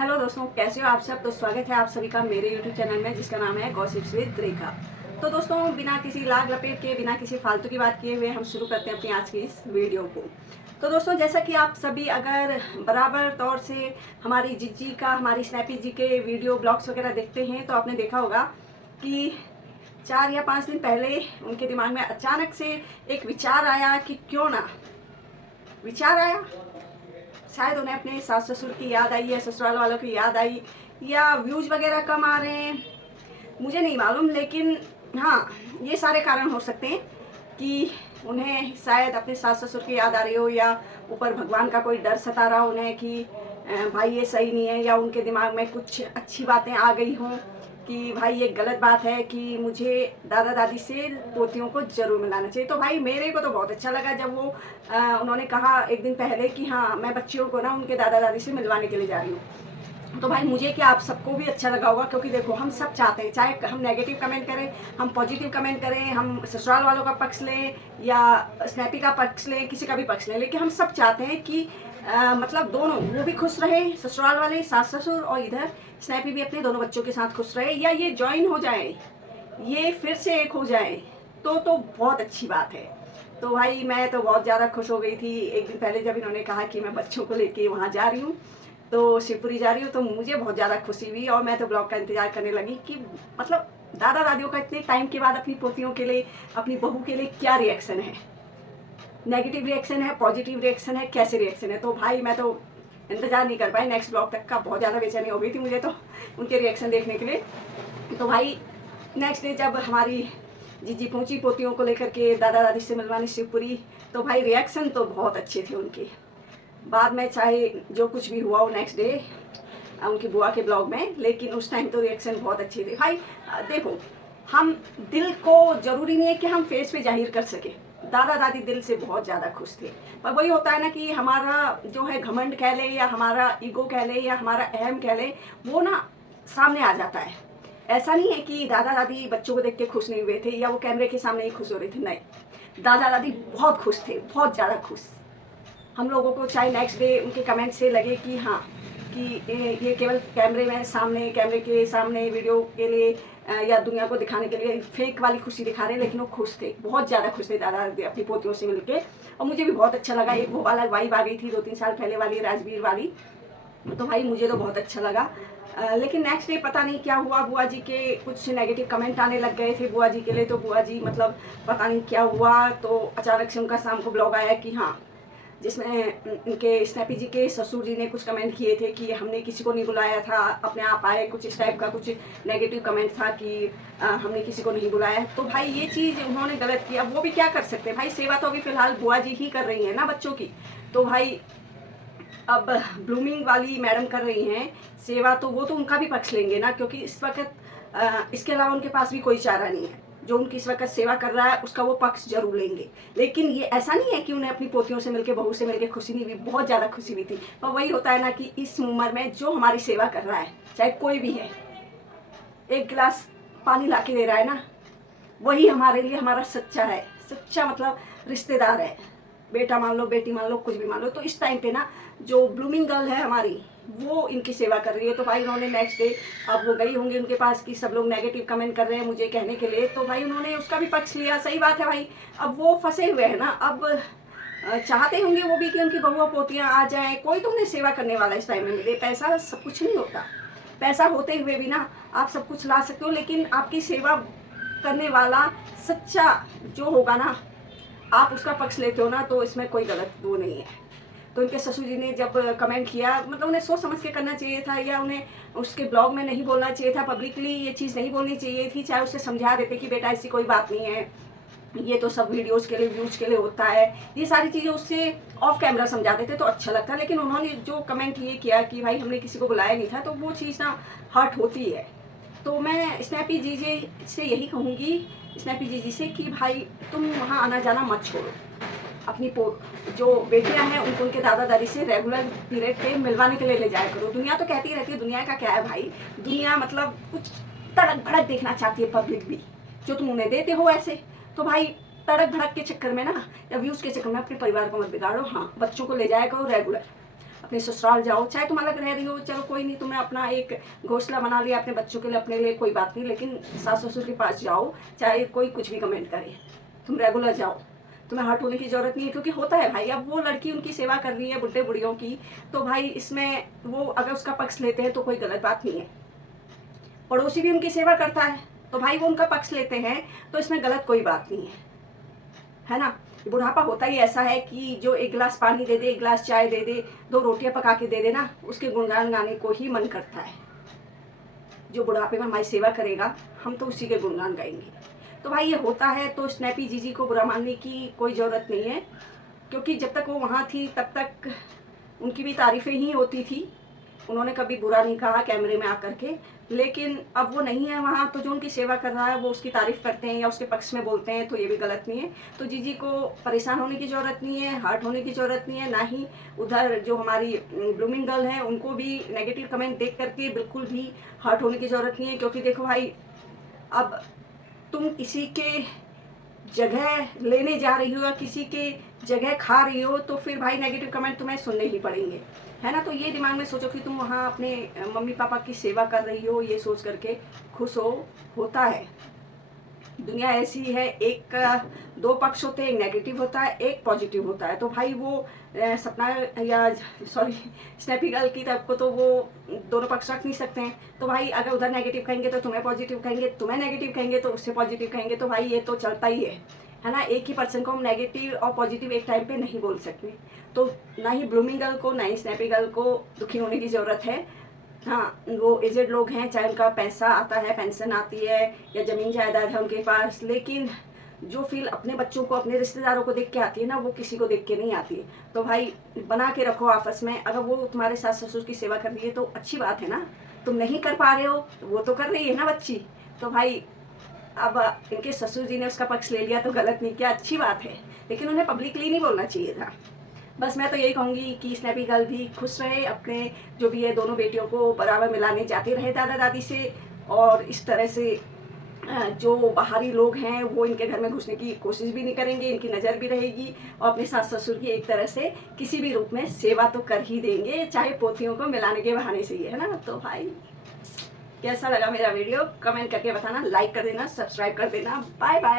Hello दोस्तों, कैसे हो आप सब। तो स्वागत है आप सभी का मेरे यूट्यूब चैनल में जिसका नाम है गॉसिप्स विद रेखा। तो दोस्तों, बिना किसी लाग लपेट के, बिना किसी फालतू की बात किए हुए हम शुरू करते हैं अपनी आज की इस वीडियो को। तो दोस्तों, जैसा कि आप सभी अगर बराबर तौर से हमारी जिज्जी का, हमारी स्नैपी जी के वीडियो ब्लॉग्स वगैरह देखते हैं तो आपने देखा होगा कि 4 या 5 दिन पहले उनके दिमाग में अचानक से एक विचार आया कि क्यों ना, विचार आया, शायद उन्हें अपने सास ससुर की याद आई या ससुराल वालों की याद आई या व्यूज वगैरह कम आ रहे हैं, मुझे नहीं मालूम। लेकिन हाँ, ये सारे कारण हो सकते हैं कि उन्हें शायद अपने सास ससुर की याद आ रही हो, या ऊपर भगवान का कोई डर सता रहा हो उन्हें कि भाई ये सही नहीं है, या उनके दिमाग में कुछ अच्छी बातें आ गई हों कि भाई ये गलत बात है कि मुझे दादा दादी से पोतियों को ज़रूर मिलाना चाहिए। तो भाई मेरे को तो बहुत अच्छा लगा जब वो उन्होंने कहा एक दिन पहले कि हाँ, मैं बच्चियों को ना उनके दादा दादी से मिलवाने के लिए जा रही हूँ। तो भाई मुझे क्या, आप सबको भी अच्छा लगा होगा, क्योंकि देखो हम सब चाहते हैं, चाहे हम नेगेटिव कमेंट करें, हम पॉजिटिव कमेंट करें, हम ससुराल वालों का पक्ष लें या स्नैपी का पक्ष लें, किसी का भी पक्ष लें, लेकिन हम सब चाहते हैं कि मतलब दोनों, वो भी खुश रहे ससुराल वाले सास ससुर, और इधर स्नैपी भी अपने दोनों बच्चों के साथ खुश रहे, या ये ज्वाइन हो जाए, ये फिर से एक हो जाए तो बहुत अच्छी बात है। तो भाई मैं तो बहुत ज़्यादा खुश हो गई थी एक दिन पहले जब इन्होंने कहा कि मैं बच्चों को लेके वहाँ जा रही हूँ, तो शिवपुरी जा रही हूँ। तो मुझे बहुत ज़्यादा खुशी हुई और मैं तो ब्लॉग का इंतज़ार करने लगी कि मतलब दादा दादियों का इतने टाइम के बाद अपनी पोतियों के लिए, अपनी बहू के लिए क्या रिएक्शन है, नेगेटिव रिएक्शन है, पॉजिटिव रिएक्शन है, कैसे रिएक्शन है। तो भाई मैं तो इंतज़ार नहीं कर पाई नेक्स्ट ब्लॉग तक का, बहुत ज़्यादा बेचैनी हो गई थी मुझे तो उनके रिएक्शन देखने के लिए। तो भाई नेक्स्ट डे जब हमारी जीजी पहुंची पोतियों को लेकर के दादा दादी से मिलवाने शिवपुरी, तो भाई रिएक्शन तो बहुत अच्छे थे उनके। बाद में चाहे जो कुछ भी हुआ वो नेक्स्ट डे उनकी बुआ के ब्लॉग में, लेकिन उस टाइम तो रिएक्शन बहुत अच्छे थे। भाई देखो, हम दिल को ज़रूरी नहीं है कि हम फेस पे जाहिर कर सके, दादा दादी दिल से बहुत ज़्यादा खुश थे। पर वही होता है ना कि हमारा जो है घमंड कह ले, या हमारा ईगो कह ले, या हमारा अहम कह ले, वो ना सामने आ जाता है। ऐसा नहीं है कि दादा दादी बच्चों को देख के खुश नहीं हुए थे या वो कैमरे के सामने ही खुश हो रहे थे, नहीं, दादा दादी बहुत खुश थे, बहुत ज़्यादा खुश। हम लोगों को चाहे नेक्स्ट डे उनके कमेंट से लगे कि हाँ, कि ये केवल कैमरे में सामने, कैमरे के सामने वीडियो के लिए या दुनिया को दिखाने के लिए फेक वाली खुशी दिखा रहे हैं, लेकिन वो खुश थे, बहुत ज़्यादा खुश थे दादा दादी अपनी पोतियों से मिलके। और मुझे भी बहुत अच्छा लगा, एक वो वाला वाइब आ गई थी 2-3 साल पहले वाली, राजवीर वाली। तो भाई मुझे तो बहुत अच्छा लगा। लेकिन नेक्स्ट डे पता नहीं क्या हुआ, बुआ जी के कुछ नेगेटिव कमेंट आने लग गए थे बुआ जी के लिए। तो बुआ जी मतलब पता नहीं क्या हुआ, तो अचानक से उनका शाम को ब्लॉग आया कि हाँ, जिसमें इनके स्नैपी जी के ससुर जी ने कुछ कमेंट किए थे कि हमने किसी को नहीं बुलाया था, अपने आप आए, कुछ इस टाइप का कुछ नेगेटिव कमेंट था कि हमने किसी को नहीं बुलाया। तो भाई ये चीज़ उन्होंने गलत किया, वो भी क्या कर सकते हैं भाई, सेवा तो अभी फ़िलहाल बुआ जी ही कर रही हैं ना बच्चों की। तो भाई अब ब्लूमिंग वाली मैडम कर रही हैं सेवा, तो वो तो उनका भी पक्ष लेंगे ना, क्योंकि इस वक्त इसके अलावा उनके पास भी कोई चारा नहीं है। जो उनकी इस वक्त सेवा कर रहा है उसका वो पक्ष जरूर लेंगे। लेकिन ये ऐसा नहीं है कि उन्हें अपनी पोतियों से मिलकर, बहू से मिलकर खुशी नहीं हुई, बहुत ज़्यादा खुशी हुई थी। पर वही होता है ना कि इस उम्र में जो हमारी सेवा कर रहा है, चाहे कोई भी है, एक गिलास पानी ला के दे रहा है ना, वही हमारे लिए हमारा सच्चा है, सच्चा मतलब रिश्तेदार है, बेटा मान लो, बेटी मान लो, कुछ भी मान लो। तो इस टाइम पे ना जो ब्लूमिंग गर्ल है हमारी, वो इनकी सेवा कर रही है। तो भाई उन्होंने नेक्स्ट डे, अब वो गई होंगी उनके पास कि सब लोग नेगेटिव कमेंट कर रहे हैं मुझे कहने के लिए, तो भाई उन्होंने उसका भी पक्ष लिया। सही बात है भाई, अब वो फंसे हुए हैं ना, अब चाहते होंगे वो भी कि उनकी बहुआ पोतियाँ आ जाएँ, कोई तो उन्हें सेवा करने वाला इस टाइम में मिले। पैसा सब कुछ नहीं होता, पैसा होते हुए भी ना आप सब कुछ ला सकते हो, लेकिन आपकी सेवा करने वाला सच्चा जो होगा ना, आप उसका पक्ष लेते हो ना, तो इसमें कोई गलत वो नहीं है। तो उनके ससुर जी ने जब कमेंट किया, मतलब उन्हें सोच समझ के करना चाहिए था, या उन्हें उसके ब्लॉग में नहीं बोलना चाहिए था, पब्लिकली ये चीज़ नहीं बोलनी चाहिए थी। चाहे उसे समझा देते कि बेटा ऐसी कोई बात नहीं है, ये तो सब वीडियोज़ के लिए, व्यूज़ के लिए होता है, ये सारी चीज़ें उससे ऑफ कैमरा समझा देते तो अच्छा लगता। लेकिन उन्होंने जो कमेंट ये किया कि भाई हमने किसी को बुलाया नहीं था, तो वो चीज़ ना हर्ट होती है। तो मैं स्नैपी जीजी से यही कहूँगी, स्नैपी जीजी से, कि भाई तुम वहाँ आना जाना मत छोड़ो, अपनी जो बेटियां हैं उनको उनके दादा दादी से रेगुलर पीरियड पे मिलवाने के लिए ले जाया करो। दुनिया तो कहती रहती है, दुनिया का क्या है भाई, दुनिया मतलब कुछ तड़क भड़क देखना चाहती है पब्लिक भी, जो तुम उन्हें देते हो ऐसे। तो भाई तड़क भड़क के चक्कर में ना, या व्यूज़ के चक्कर में अपने परिवार को मत बिगाड़ो। हाँ, बच्चों को ले जाया करो रेगुलर, अपने ससुराल जाओ, चाहे तुम अलग रह रही हो, चलो कोई नहीं, तुमने अपना एक घोंसला बना लिया अपने बच्चों के लिए, अपने लिए, कोई बात नहीं, लेकिन सास ससुर के पास जाओ, चाहे कोई कुछ भी कमेंट करे, तुम रेगुलर जाओ, तुम्हें हर्ट होने की ज़रूरत नहीं है। क्योंकि होता है भाई, अब वो लड़की उनकी सेवा कर रही है बुढ़े बुढ़ियों की, तो भाई इसमें वो अगर उसका पक्ष लेते हैं तो कोई गलत बात नहीं है। पड़ोसी भी उनकी सेवा करता है तो भाई वो उनका पक्ष लेते हैं, तो इसमें गलत कोई बात नहीं है ना। बुढ़ापा होता ही ऐसा है कि जो एक गिलास पानी दे दे, एक गिलास चाय दे दे, 2 रोटियां पका के दे दे ना, उसके गुणगान गाने को ही मन करता है। जो बुढ़ापे में हमारी सेवा करेगा, हम तो उसी के गुणगान गाएंगे। तो भाई ये होता है, तो स्नैपी जीजी को बुरा मानने की कोई ज़रूरत नहीं है, क्योंकि जब तक वो वहाँ थी तब तक उनकी भी तारीफ़ें ही होती थी, उन्होंने कभी बुरा नहीं कहा कैमरे में आकर के। लेकिन अब वो नहीं है वहाँ, तो जो उनकी सेवा कर रहा है वो उसकी तारीफ़ करते हैं या उसके पक्ष में बोलते हैं, तो ये भी गलत नहीं है। तो जीजी को परेशान होने की ज़रूरत नहीं है, हर्ट होने की ज़रूरत नहीं है, ना ही उधर जो हमारी ब्लूमिंग गर्ल है उनको भी नेगेटिव कमेंट देख करके बिल्कुल भी हर्ट होने की ज़रूरत नहीं है। क्योंकि देखो भाई, अब तुम किसी के जगह लेने जा रही हो या किसी के जगह खा रही हो, तो फिर भाई नेगेटिव कमेंट तुम्हें सुनने ही पड़ेंगे, है ना। तो ये दिमाग में सोचो कि तुम वहाँ अपने मम्मी पापा की सेवा कर रही हो, ये सोच करके खुश हो। होता है, दुनिया ऐसी है, एक 2 पक्ष होते हैं, एक नेगेटिव होता है, एक पॉजिटिव होता है। तो भाई वो सपना या सॉरी स्नैपी गर्ल की तरफ को तो वो दोनों पक्ष रख नहीं सकते हैं। तो भाई अगर उधर नेगेटिव कहेंगे तो तुम्हें पॉजिटिव कहेंगे, तुम्हें नेगेटिव कहेंगे तो उससे पॉजिटिव कहेंगे, तो भाई ये तो चलता ही है ना। एक ही पर्सन को हम नेगेटिव और पॉजिटिव एक टाइम पे नहीं बोल सकते। तो ना ही ब्लूमिंग गर्ल को, ना ही स्नैपी गर्ल को दुखी होने की ज़रूरत है। हाँ, वो एजेड लोग हैं, चाहे उनका पैसा आता है, पेंशन आती है या ज़मीन जायदाद है उनके पास, लेकिन जो फील अपने बच्चों को, अपने रिश्तेदारों को देख के आती है ना, वो किसी को देख के नहीं आती है। तो भाई बना के रखो आपस में। अगर वो तुम्हारे सास ससुर की सेवा कर रही है तो अच्छी बात है ना, तुम नहीं कर पा रहे हो, वो तो कर रही है ना बच्ची। तो भाई अब इनके ससुर जी ने उसका पक्ष ले लिया तो गलत नहीं किया, अच्छी बात है, लेकिन उन्हें पब्लिकली नहीं बोलना चाहिए था। बस मैं तो यही कहूँगी कि स्नैपी गर्ल भी खुश रहे, अपने जो भी है दोनों बेटियों को बराबर मिलाने जाते रहे दादा दादी से, और इस तरह से जो बाहरी लोग हैं वो इनके घर में घुसने की कोशिश भी नहीं करेंगे, इनकी नज़र भी रहेगी, और अपने सास ससुर की एक तरह से किसी भी रूप में सेवा तो कर ही देंगे, चाहे पोथियों को मिलाने के बहाने से ही, है ना। तो भाई कैसा लगा मेरा वीडियो कमेंट करके बताना, लाइक कर देना, सब्सक्राइब कर देना। Bye bye.